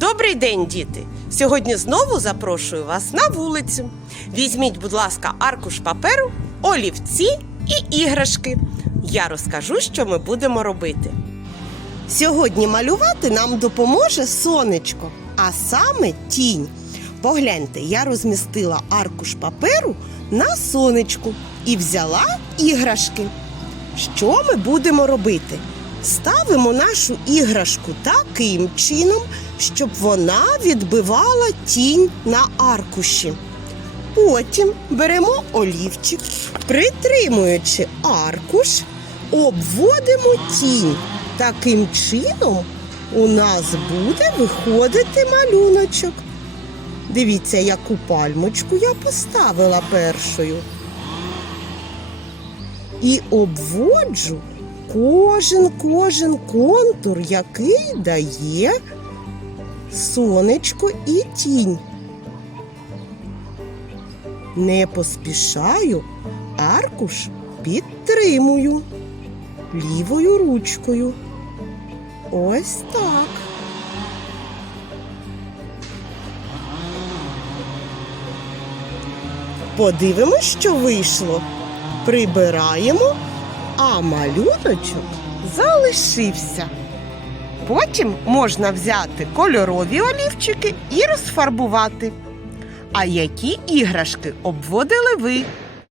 Добрий день, діти! Сьогодні знову запрошую вас на вулицю. Візьміть, будь ласка, аркуш паперу, олівці і іграшки. Я розкажу, що ми будемо робити. Сьогодні малювати нам допоможе сонечко, а саме тінь. Погляньте, я розмістила аркуш паперу на сонечку і взяла іграшки. Що ми будемо робити? Ставимо нашу іграшку таким чином, щоб вона відбивала тінь на аркуші. Потім беремо олівчик, притримуючи аркуш, обводимо тінь. Таким чином у нас буде виходити малюночок. Дивіться, яку пальмочку я поставила першою. І обводжу кожен кожен контур, який дає сонечко і тінь. Не поспішаю, аркуш підтримую лівою ручкою. Ось так. Подивимось, що вийшло. Прибираємо, а малюночок залишився. Потім можна взяти кольорові олівчики і розфарбувати. А які іграшки обводили ви?